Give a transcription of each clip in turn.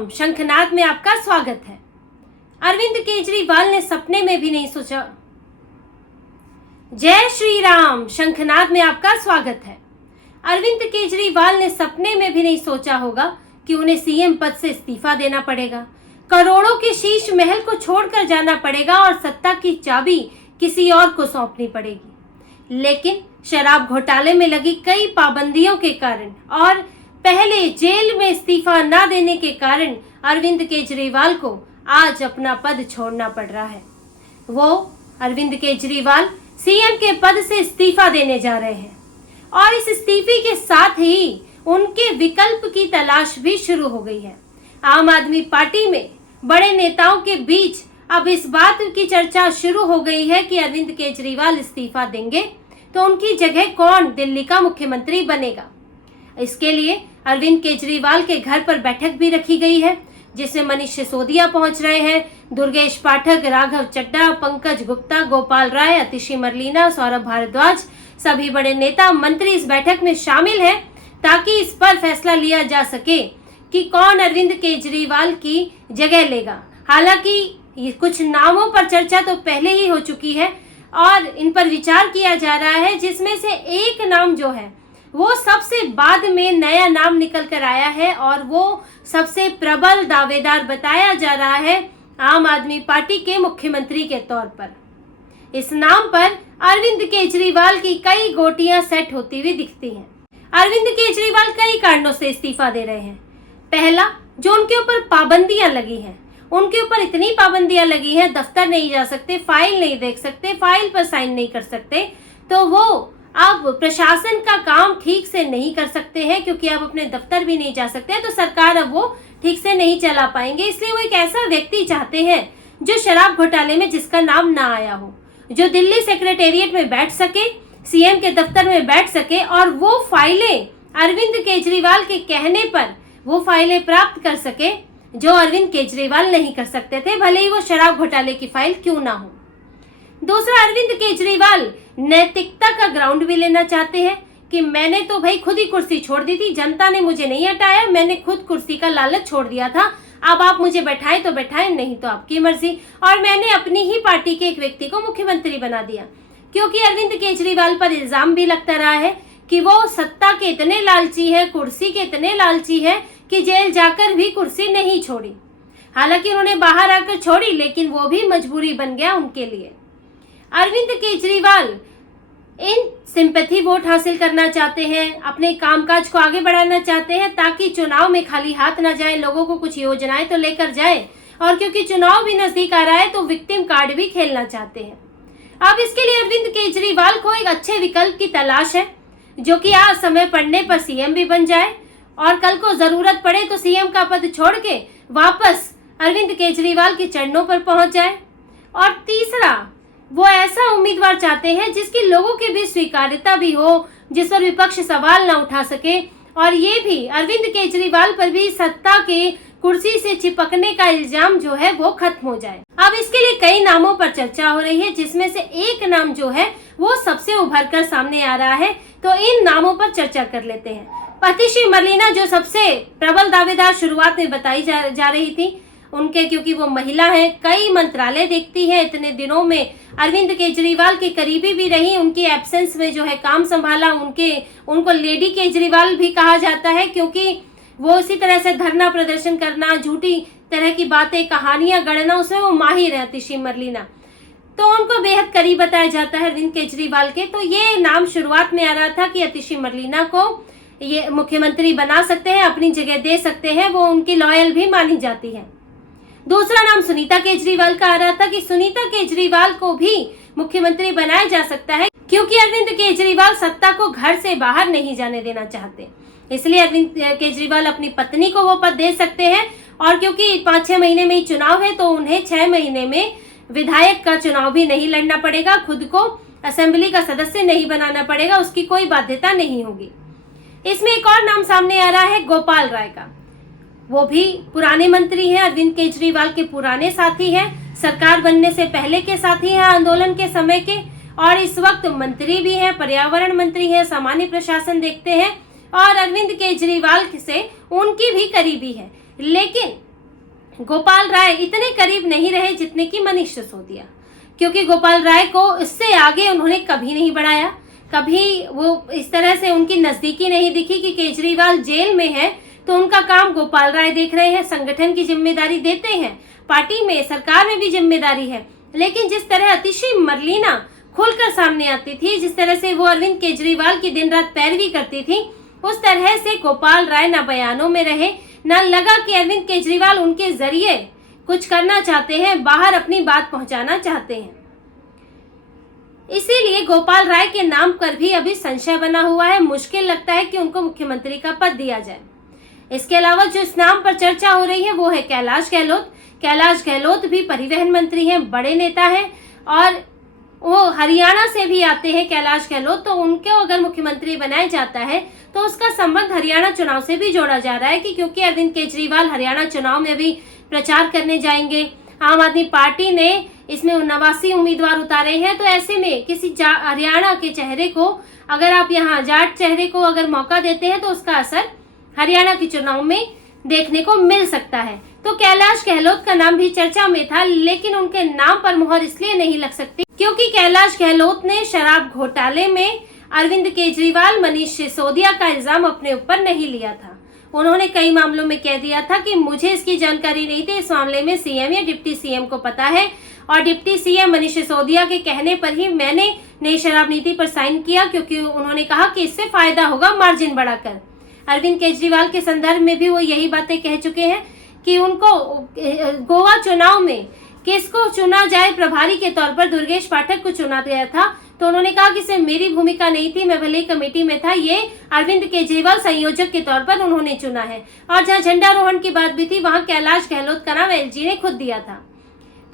राम, शंखनाद में आपका स्वागत है। अरविंद केजरीवाल ने सपने में भी नहीं सोचा। जय श्री राम, शंखनाद में आपका स्वागत है। अरविंद केजरीवाल ने सपने में भी नहीं सोचा होगा कि उन्हें सीएम पद से इस्तीफा देना पड़ेगा, करोड़ों के शीश महल को छोड़कर जाना पड़ेगा और सत्ता की चाबी किसी और को सौंपनी पड़ेगी। लेकिन शराब घोटाले में लगी कई पाबंदियों के कारण और पहले जेल में इस्तीफा न देने के कारण अरविंद केजरीवाल को आज अपना पद छोड़ना पड़ रहा है। वो अरविंद केजरीवाल सीएम के पद से इस्तीफा देने जा रहे हैं और इस इस्तीफे के साथ ही उनके विकल्प की तलाश भी शुरू हो गई है। आम आदमी पार्टी में बड़े नेताओं के बीच अब इस बात की चर्चा शुरू हो गई है कि अरविंद केजरीवाल इस्तीफा देंगे तो उनकी जगह कौन दिल्ली का मुख्यमंत्री बनेगा। इसके लिए अरविंद केजरीवाल के घर पर बैठक भी रखी गई है, जिसमें मनीष सिसोदिया पहुंच रहे हैं, दुर्गेश पाठक, राघव चड्ढा, पंकज गुप्ता, गोपाल राय, अतिशी मरलीना, सौरभ भारद्वाज, सभी बड़े नेता मंत्री इस बैठक में शामिल हैं ताकि इस पर फैसला लिया जा सके कि कौन अरविंद केजरीवाल की जगह लेगा। हालांकि कुछ नामों पर चर्चा तो पहले ही हो चुकी है और इन पर विचार किया जा रहा है, जिसमें से एक नाम जो है वो सबसे बाद में नया नाम निकल कर आया है और वो सबसे प्रबल दावेदार बताया जा रहा है आम आदमी पार्टी के मुख्यमंत्री के तौर पर। इस नाम पर अरविंद केजरीवाल की कई गोटियां सेट होती हुई दिखती हैं। अरविंद केजरीवाल कई कारणों से इस्तीफा दे रहे हैं। पहला, जो उनके ऊपर पाबंदियां लगी हैं, उनके ऊपर इतनी पाबंदियां लगी हैं, दफ्तर नहीं जा सकते, फाइल नहीं देख सकते, फाइल पर साइन नहीं कर सकते, तो वो अब प्रशासन का काम ठीक से नहीं कर सकते हैं क्योंकि अब अपने दफ्तर भी नहीं जा सकते हैं, तो सरकार अब वो ठीक से नहीं चला पाएंगे। इसलिए वो एक ऐसा व्यक्ति चाहते हैं जो शराब घोटाले में जिसका नाम ना आया हो, जो दिल्ली सेक्रेटेरिएट में बैठ सके, सीएम के दफ्तर में बैठ सके और वो फाइलें अरविंद केजरीवाल के कहने पर वो फाइलें प्राप्त कर सके जो अरविंद केजरीवाल नहीं कर सकते थे, भले ही वो शराब घोटाले की फाइल क्यों ना हो। दूसरा, अरविंद केजरीवाल नैतिकता का ग्राउंड भी लेना चाहते हैं कि मैंने तो भाई खुद ही कुर्सी छोड़ दी थी, जनता ने मुझे नहीं हटाया, मैंने खुद कुर्सी का लालच छोड़ दिया था, अब आप मुझे बैठाए तो बैठाए, नहीं तो आपकी मर्जी, और मैंने अपनी ही पार्टी के एक व्यक्ति को मुख्यमंत्री बना दिया। क्योंकि अरविंद केजरीवाल पर इल्जाम भी लगता रहा है कि वो सत्ता के इतने लालची है, कुर्सी के इतने लालची है कि जेल जाकर भी कुर्सी नहीं छोड़ी। हालांकि उन्होंने बाहर आकर छोड़ी, लेकिन वो भी मजबूरी बन गया उनके लिए। अरविंद केजरीवाल इन सिंपैथी वोट हासिल करना चाहते हैं, अपने कामकाज को आगे बढ़ाना चाहते हैं ताकि चुनाव में खाली हाथ ना जाए, लोगों को कुछ योजनाएं तो लेकर जाए, और क्योंकि चुनाव भी नजदीक आ रहा है तो विक्टिम कार्ड भी खेलना चाहते हैं। अब इसके लिए अरविंद केजरीवाल को एक अच्छे विकल्प की तलाश है जो कि आज समय पड़ने पर सीएम भी बन जाए और कल को जरूरत पड़े तो सीएम का पद छोड़ के वापस अरविंद केजरीवाल के चरणों पर पहुंच जाए। और तीसरा, वो ऐसा उम्मीदवार चाहते हैं जिसकी लोगों के बीच स्वीकार्यता भी हो, जिस पर विपक्ष सवाल ना उठा सके, और ये भी अरविंद केजरीवाल पर भी सत्ता के कुर्सी से चिपकने का इल्जाम जो है वो खत्म हो जाए। अब इसके लिए कई नामों पर चर्चा हो रही है, जिसमें से एक नाम जो है वो सबसे उभर कर सामने आ रहा है, तो इन नामों पर चर्चा कर लेते हैं। अतिशी मरलीना जो सबसे प्रबल दावेदार शुरुआत में बताई जा रही थी, उनके क्योंकि वो महिला है, कई मंत्रालय देखती है, इतने दिनों में अरविंद केजरीवाल के करीबी भी रही, उनकी एब्सेंस में जो है काम संभाला, उनको लेडी केजरीवाल भी कहा जाता है क्योंकि वो इसी तरह से धरना प्रदर्शन करना, झूठी तरह की बातें, कहानियां गढ़ना, उसमें वो माहिर है अतिशी मरलीना, तो उनको बेहद करीब बताया जाता है अरविंद केजरीवाल के। तो ये नाम शुरुआत में आ रहा था कि अतिशी मरलीना को ये मुख्यमंत्री बना सकते हैं, अपनी जगह दे सकते हैं, वो उनकी लॉयल भी मानी जाती है। दूसरा नाम सुनीता केजरीवाल का आ रहा था कि सुनीता केजरीवाल को भी मुख्यमंत्री बनाया जा सकता है क्योंकि अरविंद केजरीवाल सत्ता को घर से बाहर नहीं जाने देना चाहते, इसलिए अरविंद केजरीवाल अपनी पत्नी को वो पद दे सकते हैं। और क्योंकि 5-6 महीने में ही चुनाव है तो उन्हें 6 महीने में विधायक का चुनाव भी नहीं लड़ना पड़ेगा, खुद को असेंबली का सदस्य नहीं बनाना पड़ेगा, उसकी कोई बाध्यता नहीं होगी। इसमें एक और नाम सामने आ रहा है गोपाल राय का। वो भी पुराने मंत्री हैं, अरविंद केजरीवाल के पुराने साथी हैं, सरकार बनने से पहले के साथी हैं, आंदोलन के समय के, और इस वक्त मंत्री भी हैं, पर्यावरण मंत्री हैं, सामान्य प्रशासन देखते हैं और अरविंद केजरीवाल से उनकी भी करीबी है। लेकिन गोपाल राय इतने करीब नहीं रहे जितने कि मनीष सिसोदिया, क्योंकि गोपाल राय को इससे आगे उन्होंने कभी नहीं बढ़ाया। कभी वो इस तरह से उनकी नजदीकी नहीं दिखी कि केजरीवाल जेल में है तो उनका काम गोपाल राय देख रहे हैं, संगठन की जिम्मेदारी देते हैं, पार्टी में सरकार में भी जिम्मेदारी है। लेकिन जिस तरह अतिशी मरलीना खुलकर सामने आती थी, जिस तरह से वो अरविंद केजरीवाल की दिन रात पैरवी करती थी, उस तरह से गोपाल राय न बयानों में रहे, न लगा कि अरविंद केजरीवाल उनके जरिए कुछ करना चाहते हैं, बाहर अपनी बात पहुंचाना चाहते हैं। इसीलिए गोपाल राय के नाम पर भी अभी संशय बना हुआ है। मुश्किल लगता है कि उनको मुख्यमंत्री का पद दिया जाए। इसके अलावा जो इस नाम पर चर्चा हो रही है वो है कैलाश गहलोत। कैलाश गहलोत भी परिवहन मंत्री हैं, बड़े नेता हैं और वो हरियाणा से भी आते हैं कैलाश गहलोत। तो उनको अगर मुख्यमंत्री बनाया जाता है तो उसका संबंध हरियाणा चुनाव से भी जोड़ा जा रहा है कि क्योंकि अरविंद केजरीवाल हरियाणा चुनाव में भी प्रचार करने जाएंगे। आम आदमी पार्टी ने इसमें 89 उम्मीदवार उतारे हैं, तो ऐसे में किसी हरियाणा के चेहरे को अगर आप यहाँ जाट चेहरे को अगर मौका देते हैं तो उसका असर हरियाणा के चुनाव में देखने को मिल सकता है। तो कैलाश गहलोत का नाम भी चर्चा में था, लेकिन उनके नाम पर मुहर इसलिए नहीं लग सकती क्योंकि कैलाश गहलोत ने शराब घोटाले में अरविंद केजरीवाल, मनीष सिसोदिया का इल्जाम अपने ऊपर नहीं लिया था। उन्होंने कई मामलों में कह दिया था कि मुझे इसकी जानकारी नहीं थी, इस मामले में सीएम या डिप्टी सीएम को पता है और डिप्टी सीएम मनीष सिसोदिया के कहने पर ही मैंने नई शराब नीति पर साइन किया, क्योंकि उन्होंने कहा कि इससे फायदा होगा मार्जिन बढ़ाकर। अरविंद केजरीवाल के संदर्भ में भी वो यही बातें कह चुके हैं कि उनको गोवा चुनाव में किसको चुना जाए, प्रभारी के तौर पर दुर्गेश पाठक को चुना गया था, तो उन्होंने कहा कि इसमें मेरी भूमिका नहीं थी, मैं भले कमेटी में था, ये अरविंद केजरीवाल संयोजक के तौर पर उन्होंने चुना है। और जहां झंडारोहण की बात भी थी वहां कैलाश गहलोत का नाम एलजी ने खुद दिया था।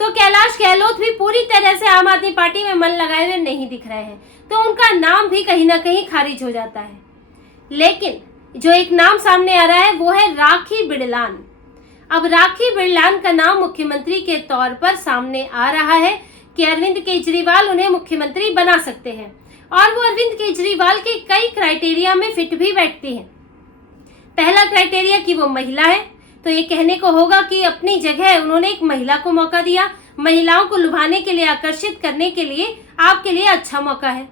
तो कैलाश गहलोत भी पूरी तरह से आम आदमी पार्टी में मन लगाए हुए नहीं दिख रहे हैं, तो उनका नाम भी कहीं ना कहीं खारिज हो जाता है। लेकिन जो एक नाम सामने आ रहा है वो है राखी बिड़लान। अब राखी बिड़लान का नाम मुख्यमंत्री के तौर पर सामने आ रहा है कि अरविंद केजरीवाल उन्हें मुख्यमंत्री बना सकते हैं और वो अरविंद केजरीवाल के कई क्राइटेरिया में फिट भी बैठती हैं। पहला क्राइटेरिया कि वो महिला है, तो ये कहने को होगा कि अपनी जगह उन्होंने एक महिला को मौका दिया। महिलाओं को लुभाने के लिए, आकर्षित करने के लिए आपके लिए अच्छा मौका है।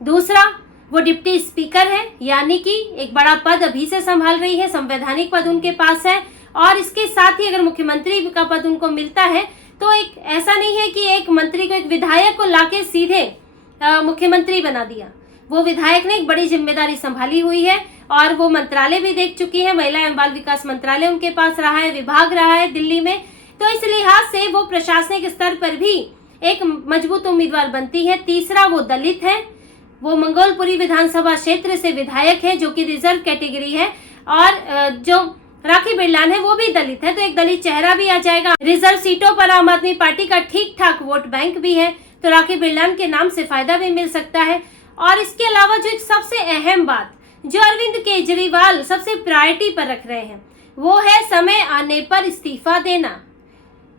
दूसरा, वो डिप्टी स्पीकर है, यानी कि एक बड़ा पद अभी से संभाल रही है, संवैधानिक पद उनके पास है और इसके साथ ही अगर मुख्यमंत्री का पद उनको मिलता है तो एक ऐसा नहीं है कि एक मंत्री को, एक विधायक को लाके सीधे मुख्यमंत्री बना दिया। वो विधायक ने एक बड़ी जिम्मेदारी संभाली हुई है और वो मंत्रालय भी देख चुकी है। महिला एवं बाल विकास मंत्रालय उनके पास रहा है, विभाग रहा है दिल्ली में, तो इस लिहाज से वो प्रशासनिक स्तर पर भी एक मजबूत उम्मीदवार बनती है। तीसरा, वो दलित है, वो मंगोलपुरी विधानसभा क्षेत्र से विधायक है जो कि रिजर्व कैटेगरी है और जो राखी बिड़लान है वो भी दलित है, तो एक दलित चेहरा भी आ जाएगा। रिजर्व सीटों पर आम आदमी पार्टी का ठीक ठाक वोट बैंक भी है, तो राखी बिड़लान के नाम से फायदा भी मिल सकता है। और इसके अलावा जो एक सबसे अहम बात जो अरविंद केजरीवाल सबसे प्रायोरिटी पर रख रहे हैं वो है समय आने पर इस्तीफा देना।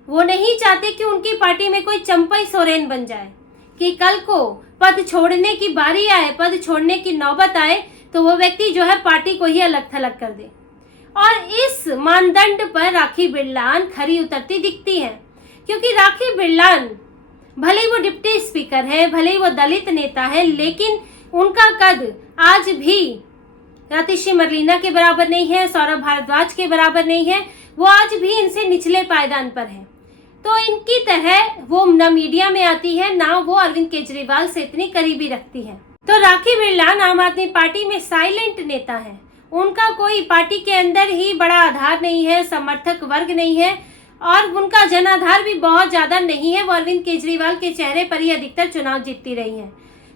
वो नहीं चाहते कि उनकी पार्टी में कोई चंपई सोरेन बन जाए, कि कल को पद छोड़ने की बारी आए, पद छोड़ने की नौबत आए तो वो व्यक्ति जो है पार्टी को ही अलग थलग कर दे। और इस मानदंड पर राखी बिड़लान खरी उतरती दिखती है, क्योंकि राखी बिड़लान भले वो डिप्टी स्पीकर है, भले वो दलित नेता है, लेकिन उनका कद आज भी आतिशी मरलीना के बराबर नहीं है, सौरभ भारद्वाज के बराबर नहीं है, वो आज भी इनसे निचले पायदान पर है। तो इनकी तरह वो न मीडिया में आती है, ना वो अरविंद केजरीवाल से इतनी करीबी रखती है। तो राखी बिड़लान आम आदमी पार्टी में साइलेंट नेता है, उनका कोई पार्टी के अंदर ही बड़ा आधार नहीं है, समर्थक वर्ग नहीं है और उनका जनाधार भी बहुत ज्यादा नहीं है। वो अरविंद केजरीवाल के चेहरे पर ही अधिकतर चुनाव जीतती रही है।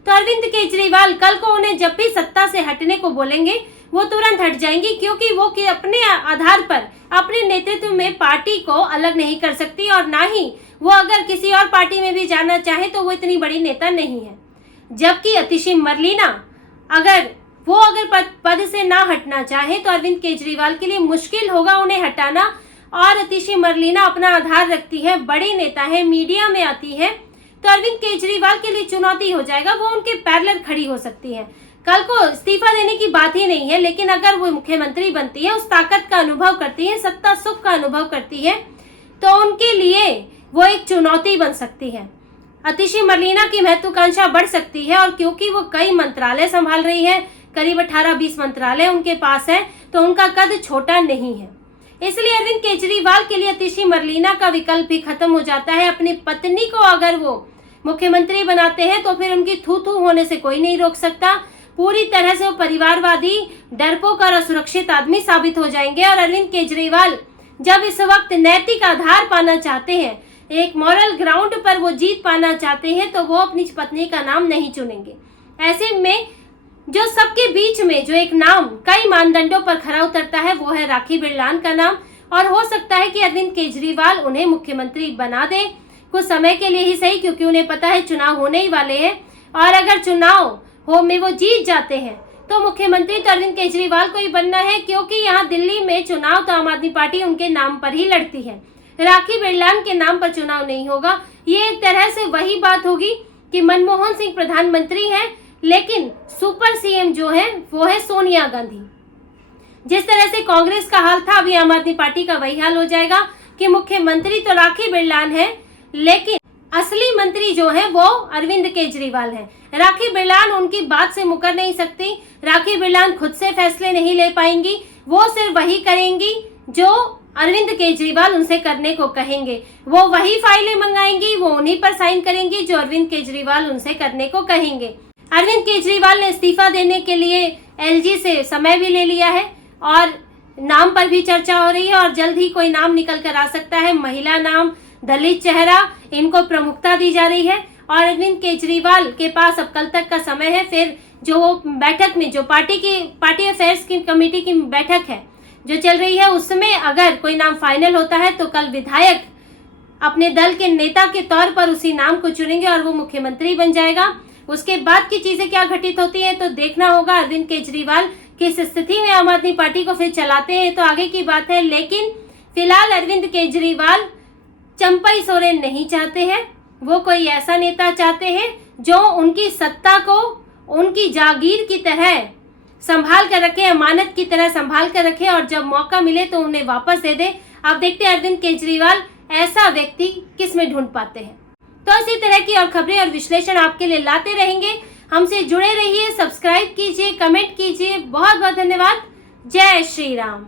तो अरविंद केजरीवाल कल को उन्हें जब भी सत्ता से हटने को बोलेंगे वो तुरंत हट जाएंगी, क्योंकि वो अपने आधार पर, अपने नेतृत्व में पार्टी को अलग नहीं कर सकती और ना ही वो अगर किसी और पार्टी में भी जाना चाहे तो वो इतनी बड़ी नेता नहीं है। जबकि आतिशी मरलीना अगर पद से ना हटना चाहे तो अरविंद केजरीवाल के लिए मुश्किल होगा उन्हें हटाना। और आतिशी मरलीना अपना आधार रखती है, बड़ी नेता है, मीडिया में आती है, तो अरविंद केजरीवाल के लिए चुनौती हो जाएगा, वो उनके पैरेलल खड़ी हो सकती है। कल को इस्तीफा देने की बात ही नहीं है, लेकिन अगर वो मुख्यमंत्री बनती है, उस ताकत का अनुभव करती है, सत्ता सुख का अनुभव करती है, तो उनके लिए वो एक चुनौती बन सकती है। अतिशी मरलेना की महत्वाकांक्षा बढ़ सकती है, और क्योंकि वो कई मंत्रालय संभाल रही है, करीब 18-20 मंत्रालय उनके पास है, तो उनका कद छोटा नहीं है। इसलिए अरविंद केजरीवाल के लिए अतिशी मरलेना का विकल्प भी खत्म हो जाता है। अपनी पत्नी को अगर वो मुख्यमंत्री बनाते हैं तो फिर उनकी थू थू होने से कोई नहीं रोक सकता। पूरी तरह से वो परिवारवादी, डरपोक और असुरक्षित आदमी साबित हो जाएंगे। और अरविंद केजरीवाल जब इस वक्त नैतिक आधार पाना चाहते हैं, एक मॉरल ग्राउंड पर वो जीत पाना चाहते हैं, तो वो अपनी पत्नी का नाम नहीं चुनेंगे। ऐसे में जो सबके बीच में जो एक नाम कई मानदंडों पर खरा उतरता है, वो है राखी बिरलान का नाम। और हो सकता है कि अरविंद केजरीवाल उन्हें मुख्यमंत्री बना दे, कुछ समय के लिए ही सही, क्योंकि उन्हें पता है चुनाव होने ही वाले हैं। और अगर चुनाव में वो जीत जाते हैं तो मुख्यमंत्री तो अरविंद केजरीवाल को ही बनना है, क्योंकि यहाँ दिल्ली में चुनाव तो आम आदमी पार्टी उनके नाम पर ही लड़ती है। राखी बिरलान के नाम पर चुनाव नहीं होगा। ये एक तरह से वही बात होगी कि मनमोहन सिंह प्रधानमंत्री हैं, लेकिन सुपर सीएम जो है वो है सोनिया गांधी। जिस तरह से कांग्रेस का हाल था, अभी आम आदमी पार्टी का वही हाल हो जाएगा कि मुख्यमंत्री तो राखी बिरलान है, लेकिन असली मंत्री जो है वो अरविंद केजरीवाल है। राखी बिरलान उनकी बात से मुकर नहीं सकती। राखी बिरलान खुद से फैसले नहीं ले पाएंगी। वो सिर्फ वही करेंगी जो अरविंद केजरीवाल उनसे करने को कहेंगे। वो वही फाइलें मंगाएंगी, वो उन्हीं पर साइन करेंगी जो अरविंद केजरीवाल उनसे करने को कहेंगे। अरविंद केजरीवाल ने इस्तीफा देने के लिए एलजी से समय भी ले लिया है, और नाम पर भी चर्चा हो रही है, और जल्द ही कोई नाम निकल कर आ सकता है। महिला नाम, दलित चेहरा, इनको प्रमुखता दी जा रही है। और अरविंद केजरीवाल के पास अब कल तक का समय है। फिर जो बैठक में जो पार्टी अफेयर्स की कमेटी की बैठक है जो चल रही है, उसमें अगर कोई नाम फाइनल होता है तो कल विधायक अपने दल के नेता के तौर पर उसी नाम को चुनेंगे और वो मुख्यमंत्री बन जाएगा। उसके बाद की चीजें क्या घटित होती है तो देखना होगा। अरविंद केजरीवाल किस स्थिति में आम आदमी पार्टी को फिर चलाते हैं तो आगे की बात है, लेकिन फिलहाल अरविंद केजरीवाल चंपई सोरेन नहीं चाहते हैं। वो कोई ऐसा नेता चाहते हैं जो उनकी सत्ता को उनकी जागीर की तरह संभाल कर रखे, अमानत की तरह संभाल कर रखे, और जब मौका मिले तो उन्हें वापस दे दे। अब देखते हैं अरविंद केजरीवाल ऐसा व्यक्ति किस में ढूंढ पाते हैं। तो इसी तरह की और खबरें और विश्लेषण आपके लिए लाते रहेंगे। हमसे जुड़े रहिए, सब्सक्राइब कीजिए, कमेंट कीजिए। बहुत बहुत धन्यवाद। जय श्री राम।